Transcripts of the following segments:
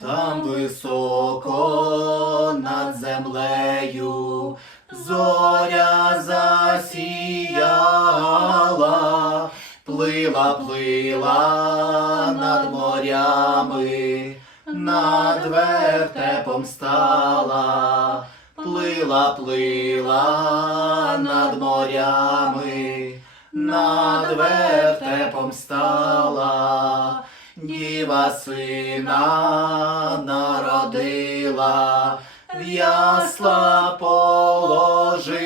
Там високо над землею зоря засіяла, плила, плила над морями, над вертепом стала, плила, плила над морями, над вертепом стала. Діва сина народила, в ясла положила,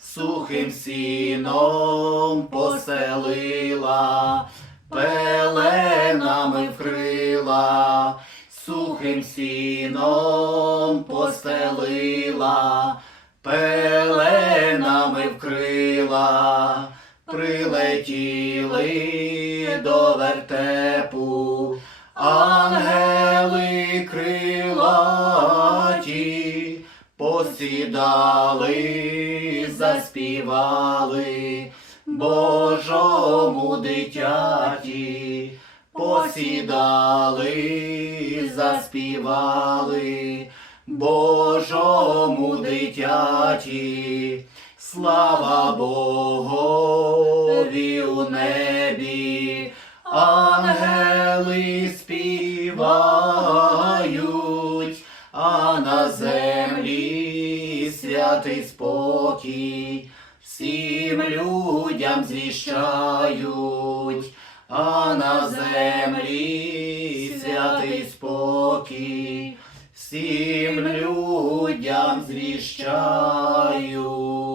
сухим сіном поселила, пеленами вкрила, сухим сіном постелила, пеленами вкрила прилетіли до вертепу, ангели крилаті, посідали, заспівали Божому дитяті, посідали, заспівали Божому дитяті. Слава Богові у небі, ангели співають, а на землі святий спокій, всім людям звіщають, а на землі святий спокій, всім людям звіщають.